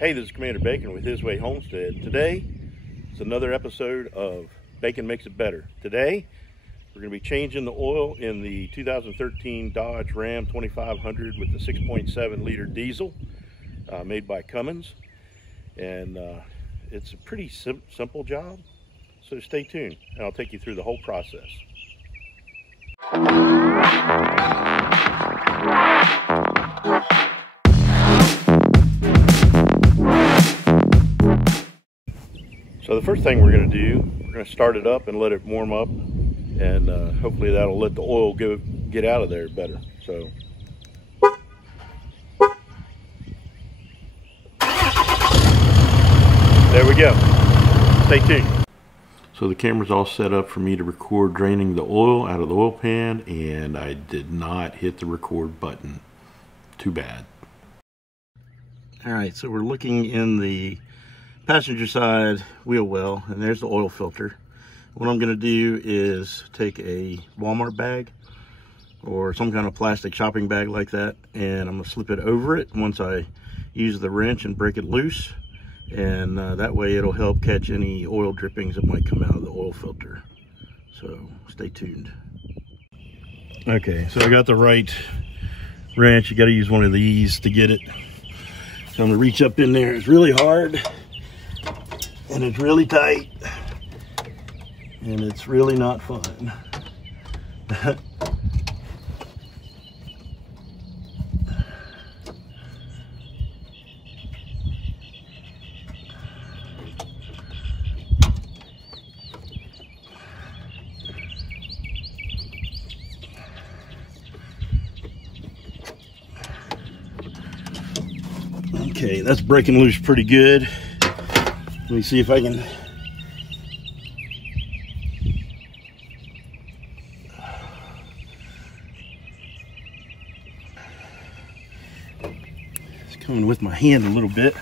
Hey, this is Commander Bacon with His Way Homestead. Today, it's another episode of Bacon Makes It Better. Today, we're going to be changing the oil in the 2013 Dodge Ram 2500 with the 6.7 liter diesel made by Cummins. And it's a pretty simple job, so stay tuned and I'll take you through the whole process. So the first thing we're going to do, we're going to start it up and let it warm up, and hopefully that'll let the oil get out of there better. So there we go. Stay tuned. So the camera's all set up for me to record draining the oil out of the oil pan, and I did not hit the record button. Too bad. All right, so we're looking in the passenger side wheel well, and there's the oil filter. What I'm going to do is take a Walmart bag or some kind of plastic shopping bag like that, and I'm going to slip it over it once I use the wrench and break it loose, and that way it'll help catch any oil drippings that might come out of the oil filter. So stay tuned. Okay, so I got the right wrench. You got to use one of these to get it. So I'm going to reach up in there. It's really hard and it's really tight, and it's really not fun. Okay, that's breaking loose pretty good. Let me see if I can. It's coming with my hand a little bit.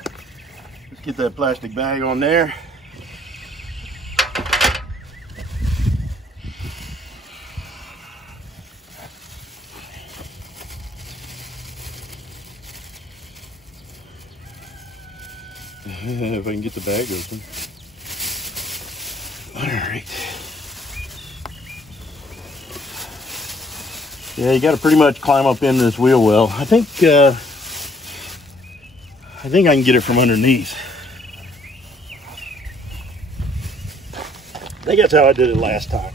Let's get that plastic bag on there. If I can get the bag open. All right. Yeah, you got to pretty much climb up in this wheel well. I think I can get it from underneath. I think that's how I did it last time.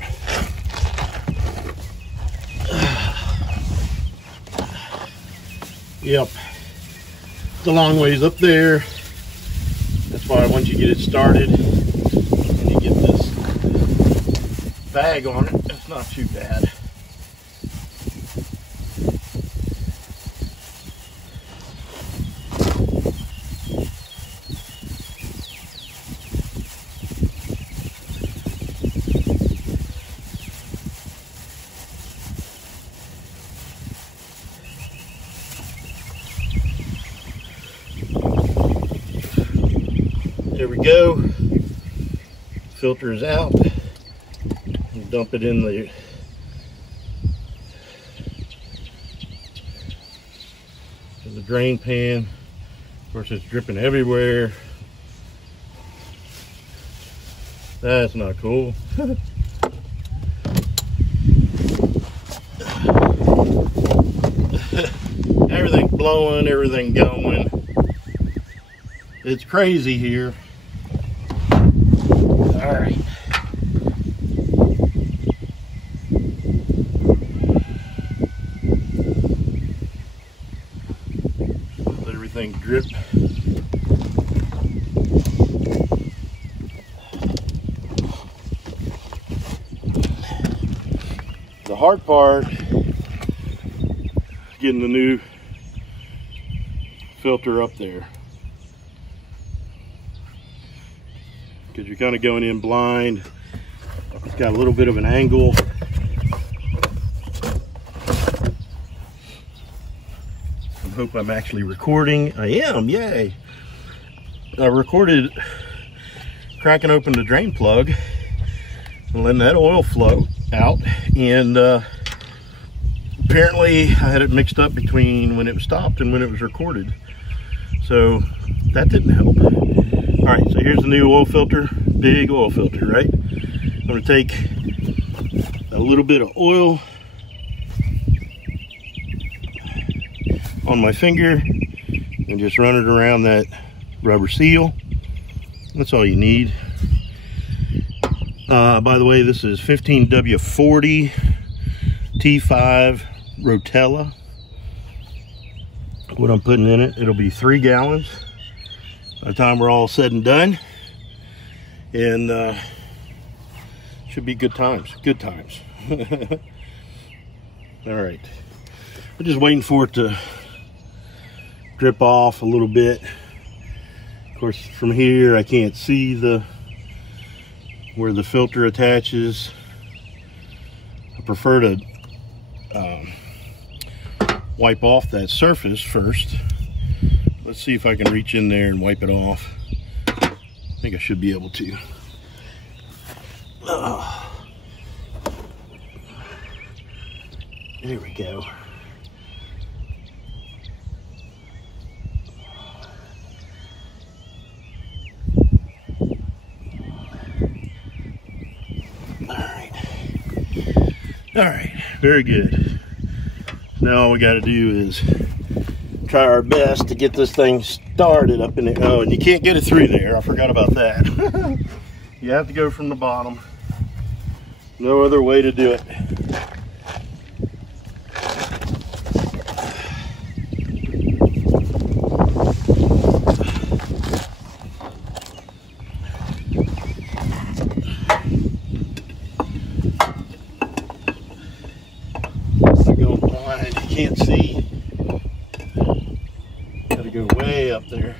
Yep. It's a long ways up there. That's why once you get it started and you get this bag on it, it's not too bad. There we go. Filter is out. And dump it in the drain pan. Of course, it's dripping everywhere. That's not cool. Everything blowing, everything going. It's crazy here. All right. Let everything drip. The hard part is getting the new filter up there, because you're kind of going in blind. It's got a little bit of an angle. I hope I'm actually recording. I am, yay. I recorded cracking open the drain plug and letting that oil flow out, and apparently I had it mixed up between when it was stopped and when it was recorded. So that didn't help. All right, so here's the new oil filter, big oil filter, right? I'm gonna take a little bit of oil on my finger and just run it around that rubber seal. That's all you need. By the way, this is 15W40 T5 Rotella. What I'm putting in it, it'll be 3 gallons by the time we're all said and done. And should be good times, good times. All right, we're just waiting for it to drip off a little bit. Of course, from here I can't see where the filter attaches. I prefer to wipe off that surface first. Let's see if I can reach in there and wipe it off. I think I should be able to. There we go. All right, very good. Now all we got to do is try our best to get this thing started up in the, oh, and you can't get it through there. I forgot about that. You have to go from the bottom. No other way to do it. Can't see. Gotta go way up there.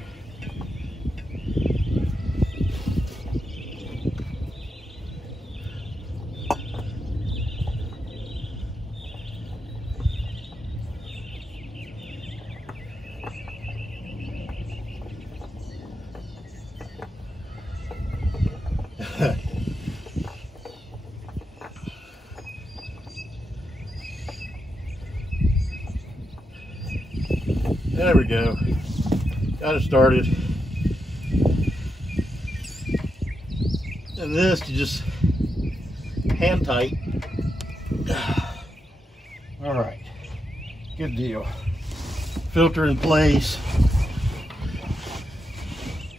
There we go. Got it started. And this, you just hand tight. All right, good deal. Filter in place.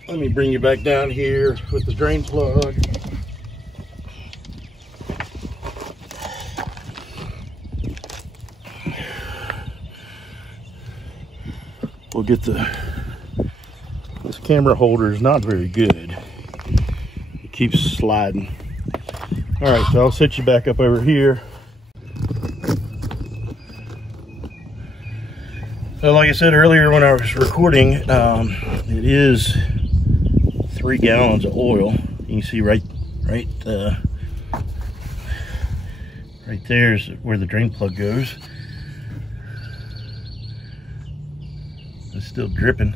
Let me bring you back down here with the drain plug. We'll get this camera holder is not very good. It keeps sliding. All right, so I'll set you back up over here. So like I said earlier when I was recording, it is 3 gallons of oil. You can see right there is where the drain plug goes. It's still dripping,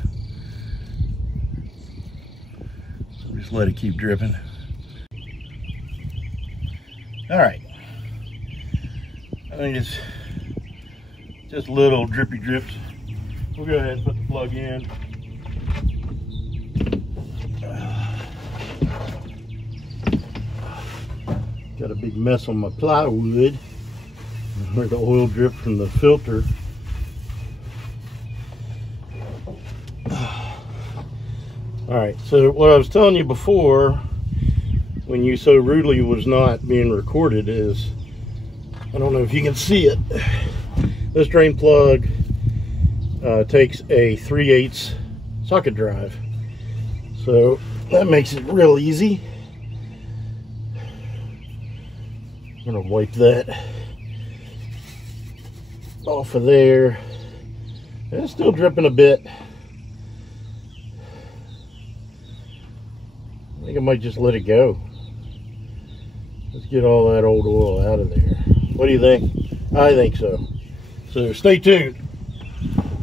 so just let it keep dripping. All right, I think it's just little drippy drips. We'll go ahead and put the plug in. Got a big mess on my plywood where the oil dripped from the filter. All right, so what I was telling you before, when you so rudely was not being recorded, is, I don't know if you can see it, this drain plug takes a 3/8 socket drive. So that makes it real easy. I'm gonna wipe that off of there. It's still dripping a bit. I think I might just let it go. Let's get all that old oil out of there. What do you think? I think so. So stay tuned.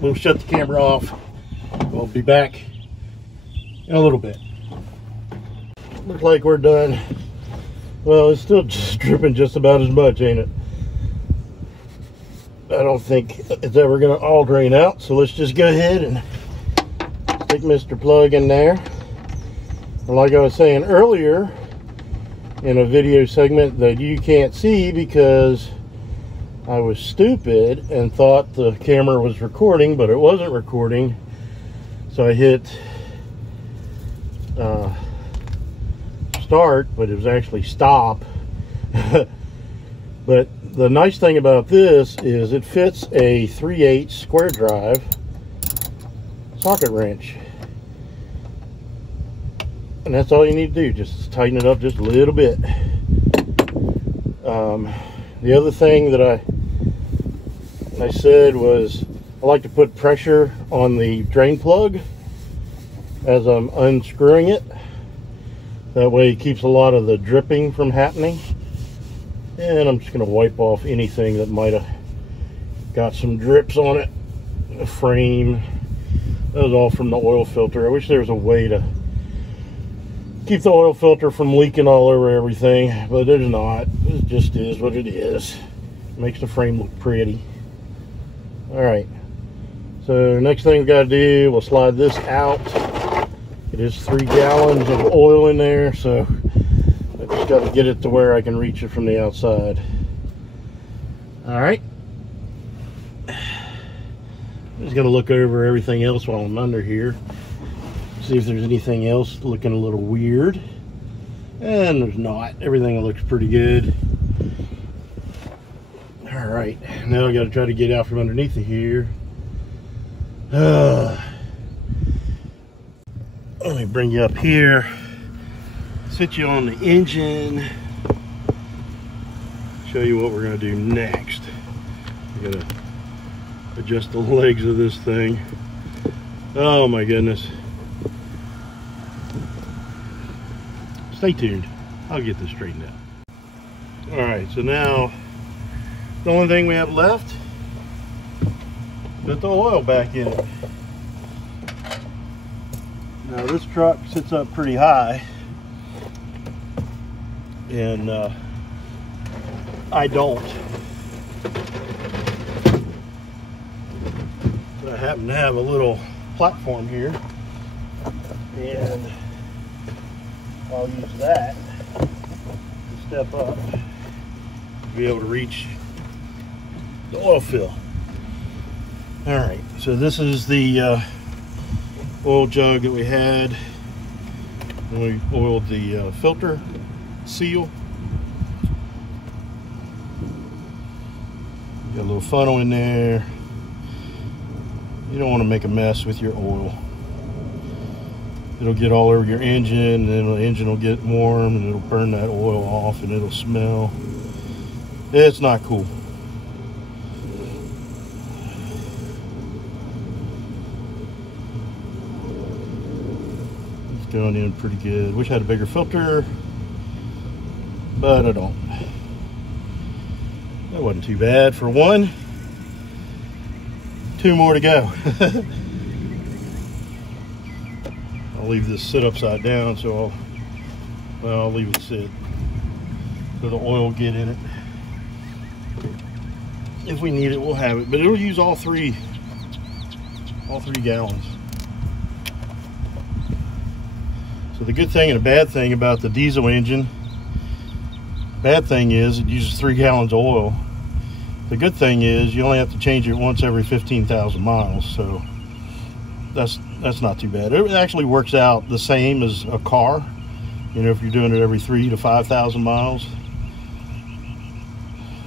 We'll shut the camera off. We'll be back in a little bit. Looks like we're done. Well, it's still just dripping just about as much, ain't it? I don't think it's ever gonna all drain out, so let's just go ahead and Stick Mr. Plug in there. And like I was saying earlier in a video segment that you can't see because I was stupid and thought the camera was recording, but it wasn't recording. So I hit start, but it was actually stop. But the nice thing about this is it fits a 3/8 square drive socket wrench. And that's all you need to do, just tighten it up just a little bit. The other thing that I said was I like to put pressure on the drain plug as I'm unscrewing it. That way it keeps a lot of the dripping from happening. And I'm just going to wipe off anything that might have got some drips on it. The frame, that was all from the oil filter. I wish there was a way to keep the oil filter from leaking all over everything, but there's not. It just is what it is. It makes the frame look pretty. Alright, so next thing we got to do, we'll slide this out. It is 3 gallons of oil in there, so I just got to get it to where I can reach it from the outside. Alright. I'm just going to look over everything else while I'm under here. See if there's anything else looking a little weird. And there's not. Everything looks pretty good. Alright. Now I got to try to get out from underneath it here. Let me bring you up here. Sit you on the engine. Show you what we're going to do next. I'm going to adjust the legs of this thing. Oh my goodness. Stay tuned. I'll get this straightened out. Alright, so now the only thing we have left is put the oil back in it. Now this truck sits up pretty high, and I don't. But I happen to have a little platform here, and I'll use that to step up to be able to reach the oil fill. Alright, so this is the oil jug that we had when we oiled the filter seal. Got a little funnel in there. You don't want to make a mess with your oil. It'll get all over your engine, and then the engine will get warm, and it'll burn that oil off, and it'll smell. It's not cool. It's going in pretty good. Wish I had a bigger filter, but I don't. That wasn't too bad for one. 2 more to go. I'll leave this sit upside down, so I'll leave it sit so the oil will get in it. If we need it, we'll have it, but it'll use all three gallons. So the good thing and the bad thing about the diesel engine, bad thing is it uses 3 gallons of oil. The good thing is you only have to change it once every 15,000 miles, so that's not too bad. It actually works out the same as a car. You know, if you're doing it every 3,000 to 5,000 miles,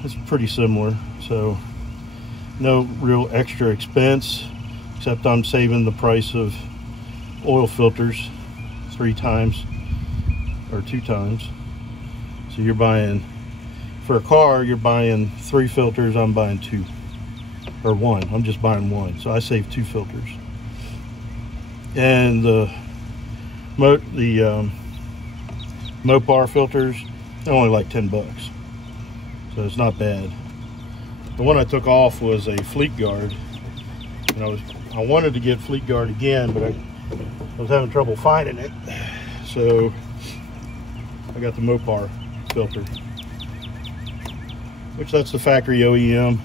it's pretty similar. So no real extra expense, except I'm saving the price of oil filters 3 times or 2 times. So you're buying, for a car, you're buying 3 filters. I'm buying 2 or 1. I'm just buying 1, so I save 2 filters. And the Mopar filters, they're only like 10 bucks, so it's not bad. The one I took off was a Fleet Guard, and I wanted to get Fleet Guard again, but I was having trouble finding it, so I got the Mopar filter, which that's the factory OEM.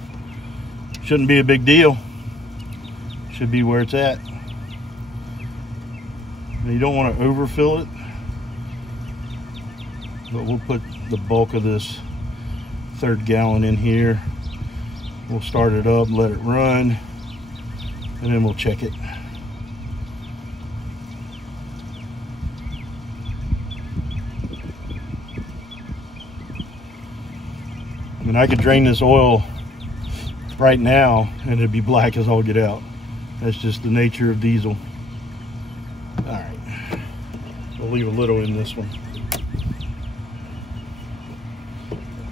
Shouldn't be a big deal. Should be where it's at. And you don't want to overfill it, but we'll put the bulk of this 1/3 gallon in here. We'll start it up, let it run, and then we'll check it. I mean, I could drain this oil right now and it'd be black as all get out. That's just the nature of diesel. All right, we'll leave a little in this one.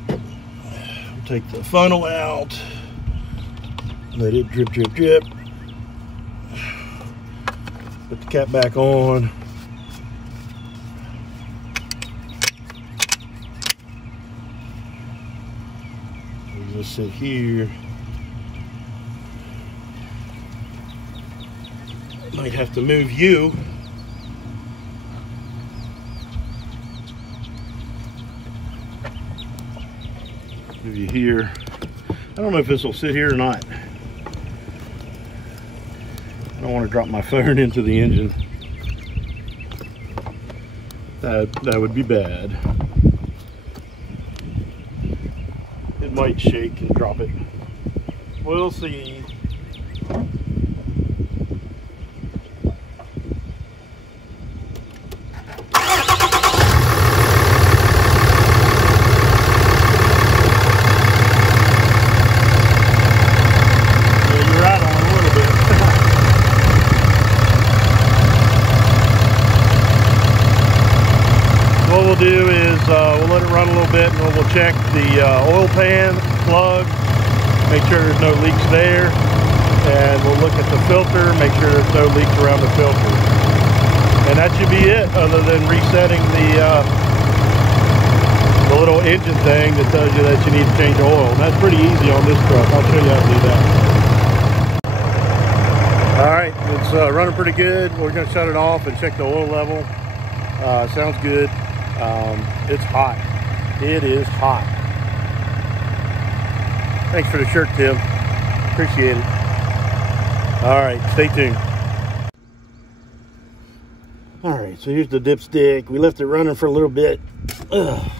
We'll take the funnel out, let it drip, drip, drip. Put the cap back on. We'll just sit here. Might have to move you. Move you here. I don't know if this will sit here or not. I don't want to drop my phone into the engine. That would be bad. It might shake and drop it. We'll see. What we'll do is we'll let it run a little bit, and we'll check the oil pan plug, make sure there's no leaks there, and we'll look at the filter, make sure there's no leaks around the filter. And that should be it, other than resetting the little engine thing that tells you that you need to change oil. And that's pretty easy on this truck. I'll show you how to do that. All right, it's running pretty good. We're going to shut it off and check the oil level. Sounds good. It's hot. It is hot. Thanks for the shirt, Tim. Appreciate it. All right, stay tuned. All right, so here's the dipstick. We left it running for a little bit. Ugh.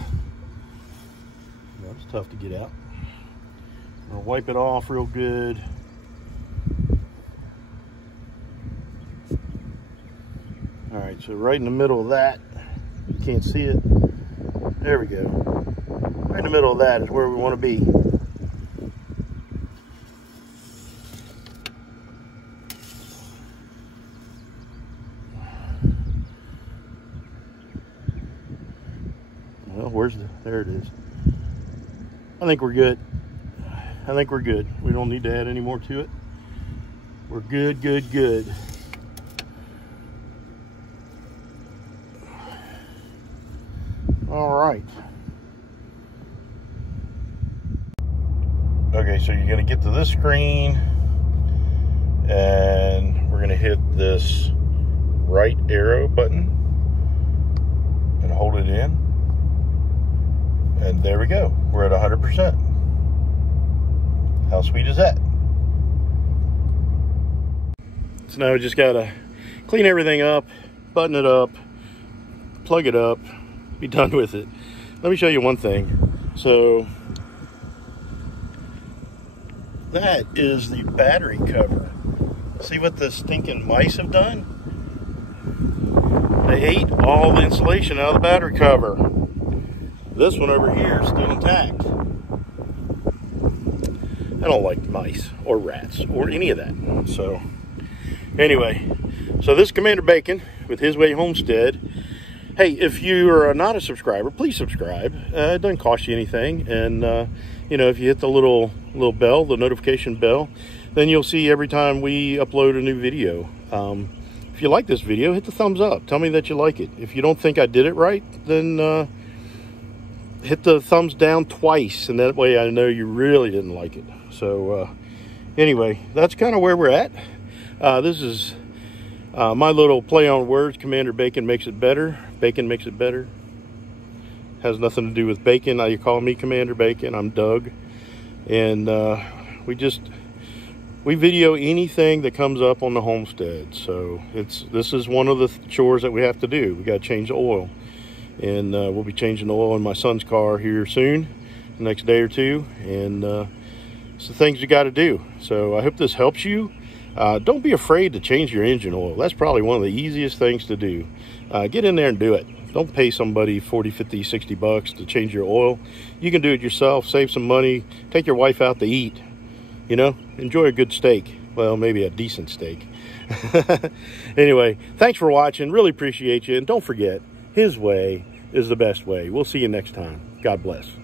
That was tough to get out. I'll wipe it off real good. All right, so right in the middle of that, you can't see it. There we go. Right in the middle of that is where we want to be. Well, there it is. I think we're good. I think we're good. We don't need to add any more to it. We're good, good, good. All right. Okay, so you're gonna get to this screen and we're gonna hit this right arrow button and hold it in. And there we go. We're at 100%. How sweet is that? So now we just gotta clean everything up, button it up, plug it up, be done with it. Let me show you one thing. So that is the battery cover. See what the stinking mice have done? They ate all the insulation out of the battery cover. This one over here is still intact. I don't like mice or rats or any of that. So anyway, so this is Commander Bacon with His Way Homestead. Hey, if you are not a subscriber, please subscribe. It doesn't cost you anything. And, you know, if you hit the little bell, the notification bell, then you'll see every time we upload a new video. If you like this video, hit the thumbs up. Tell me that you like it. If you don't think I did it right, then hit the thumbs down twice. And that way I know you really didn't like it. So, anyway, that's kind of where we're at. This is my little play on words. Commander Bacon makes it better. Bacon makes it better. Has nothing to do with bacon. Now you call me Commander Bacon. I'm Doug. And we just we video anything that comes up on the homestead. So this is one of the chores that we have to do. We got to change the oil, and we'll be changing the oil in my son's car here soon, the next day or two, and it's the things you got to do. So I hope this helps you. Don't be afraid to change your engine oil. That's probably one of the easiest things to do. Get in there and do it. Don't pay somebody 40, 50, 60 bucks to change your oil. You can do it yourself, save some money, take your wife out to eat, you know, enjoy a good steak. Well, maybe a decent steak. Anyway, thanks for watching. Really appreciate you. And don't forget, His way is the best way. We'll see you next time. God bless.